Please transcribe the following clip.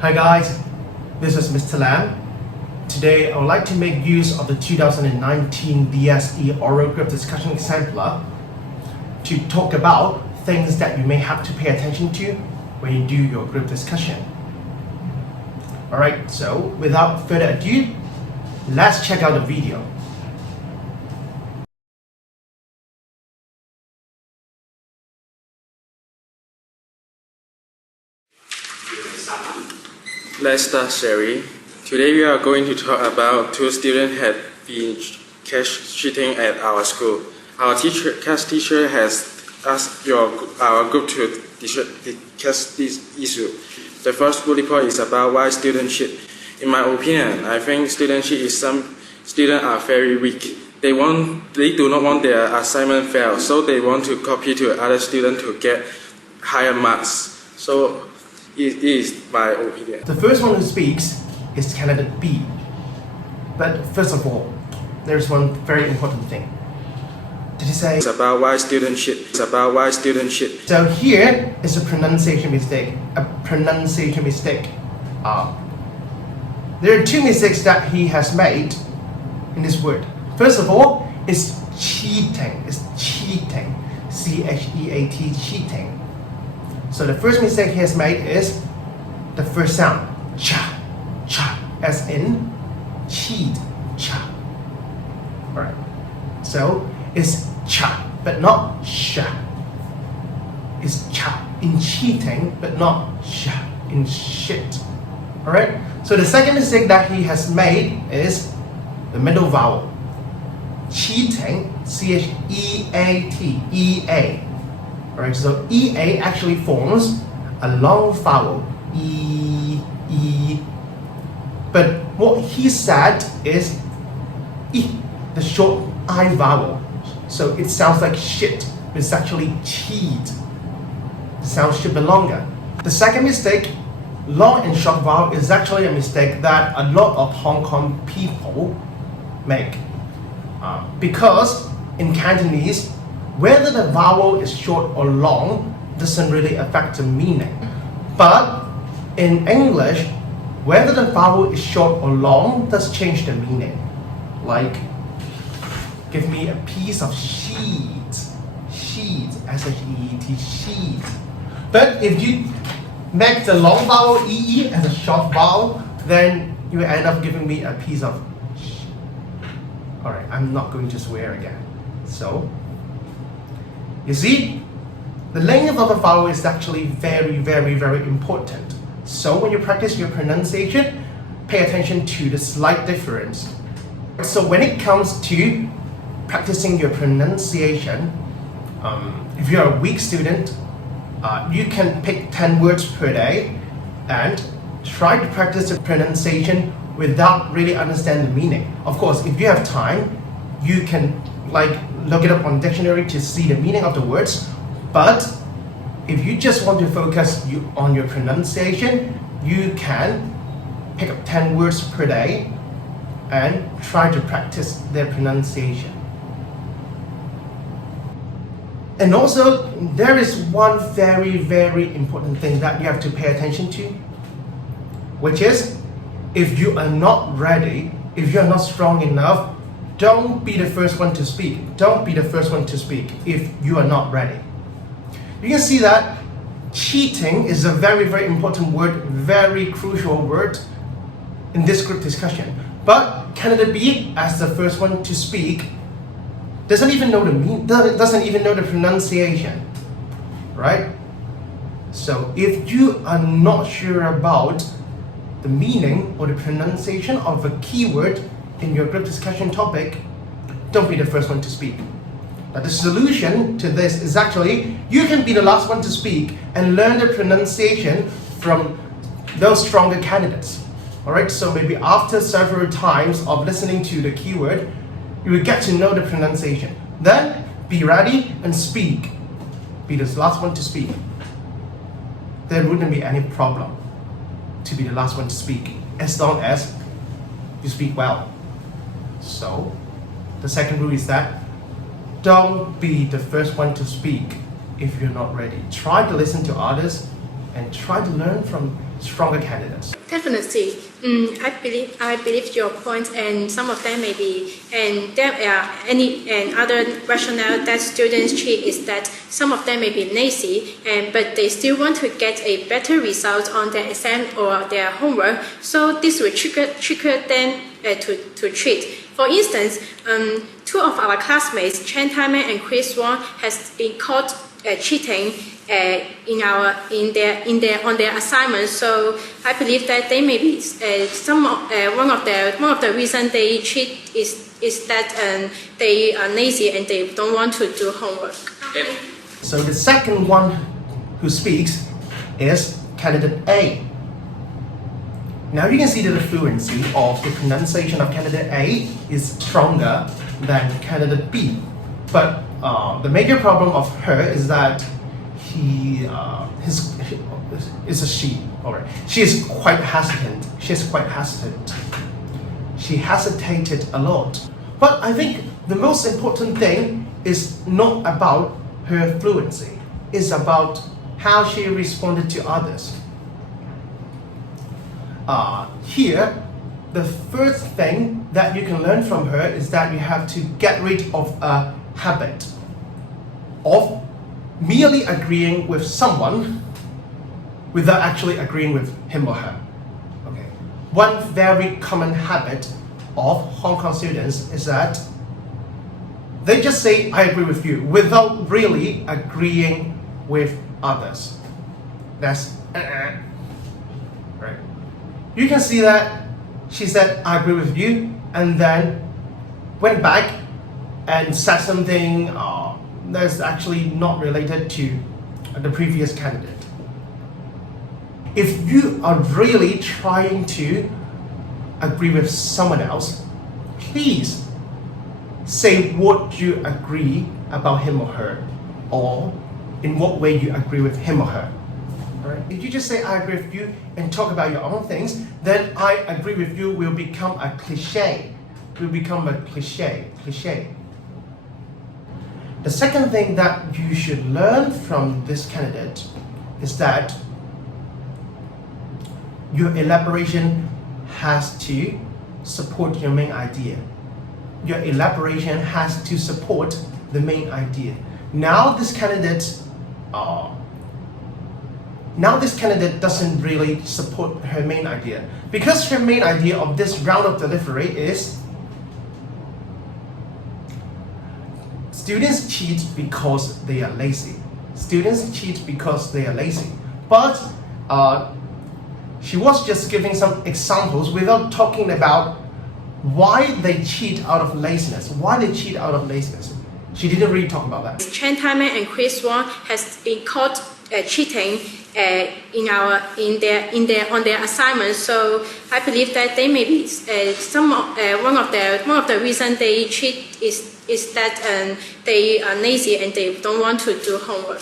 Hi guys, this is Mr. Lam. Today I would like to make use of the 2019 DSE Oral Group Discussion Exemplar to talk about things that you may have to pay attention to when you do your group discussion. Alright, so without further ado, let's check out the video. Let's start, Sherry. Today we are going to talk about two students had been cash cheating at our school. Our class teacher has asked our group to discuss this issue. The first bullet point is about why students cheat. In my opinion, I think student cheat is some students are very weak. They do not want their assignment fail, so they want to copy to other students to get higher marks. So it is my opinion. The first one who speaks is candidate B. But first of all, there's one very important thing. Did he say? It's about why students cheat. It's about why students cheat. So here is a pronunciation mistake. There are two mistakes that he has made in this word. First of all, it's cheating. It's cheating. C-H-E-A-T, cheating. So the first mistake he has made is the first sound, cha, cha, as in cheat, cha. Alright, so it's cha, but not sha. It's cha in cheating, but not sha in shit. Alright, so the second mistake that he has made is the middle vowel. Cheating, C-H-E-A-T, E-A. Alright, so EA actually forms a long vowel, E, E. But what he said is E, the short I vowel. So it sounds like shit, but it's actually cheat. The sound should be longer. The second mistake, long and short vowel, is actually a mistake that a lot of Hong Kong people make. Because in Cantonese, whether the vowel is short or long doesn't really affect the meaning. But in English, whether the vowel is short or long does change the meaning. Like, give me a piece of sheet. Sheet, S-H-E-E-T, sheet. But if you make the long vowel E-E as a short vowel, then you end up giving me a piece of Alright, I'm not going to swear again. So, you see, the length of the vowel is actually very, very, very important. So when you practice your pronunciation, pay attention to the slight difference. So when it comes to practicing your pronunciation, if you're a weak student, you can pick 10 words per day and try to practice the pronunciation without really understanding the meaning. Of course, if you have time, you can look it up on dictionary to see the meaning of the words. But if you just want to focus on your pronunciation, you can pick up 10 words per day and try to practice their pronunciation. And also, there is one very, very important thing that you have to pay attention to, which is, if you are not ready, if you are not strong enough, don't be the first one to speak. Don't be the first one to speak if you are not ready. You can see that cheating is a very, very important word, very crucial word in this group discussion. But candidate B, as the first one to speak, doesn't even know the pronunciation, right? So if you are not sure about the meaning or the pronunciation of a keyword in your group discussion topic, don't be the first one to speak. But the solution to this is actually, you can be the last one to speak and learn the pronunciation from those stronger candidates. Alright, so maybe after several times of listening to the keyword, you will get to know the pronunciation. Then, be ready and speak. Be the last one to speak. There wouldn't be any problem to be the last one to speak, as long as you speak well. So, the second rule is that don't be the first one to speak if you're not ready. Try to listen to others and try to learn from stronger candidates. Definitely. I believe your point, and some of them may be, and there are other rationale that students cheat is that some of them may be lazy, but they still want to get a better result on their exam or their homework. So this will trigger them to cheat. For instance, two of our classmates, Chen Taiman and Chris Wong, has been caught cheating on their assignments. So I believe that they may be one of the reasons they cheat is that they are lazy and they don't want to do homework. So the second one who speaks is candidate A. Now you can see that the fluency of the pronunciation of candidate A is stronger than candidate B. But the major problem of her is that is a she. Alright, she is quite hesitant. She hesitated a lot. But I think the most important thing is not about her fluency. It's about how she responded to others. Here, the first thing that you can learn from her is that you have to get rid of a habit of merely agreeing with someone without actually agreeing with him or her. Okay. One very common habit of Hong Kong students is that they just say, I agree with you, without really agreeing with others. That's right. You can see that she said, I agree with you, and then went back and said something that's actually not related to the previous candidate. If you are really trying to agree with someone else, please say what you agree about him or her, or in what way you agree with him or her. Right? If you just say I agree with you and talk about your own things, then I agree with you will become a cliche. The second thing that you should learn from this candidate is that your elaboration has to support your main idea. Your elaboration has to support the main idea. Now this candidate doesn't really support her main idea, because her main idea of this round of delivery is students cheat because they are lazy. But she was just giving some examples without talking about why they cheat out of laziness. She didn't really talk about that. Chen Taiman and Chris Wong has been caught cheating on their assignments. So I believe that they may be one of the reasons they cheat is that they are lazy and they don't want to do homework.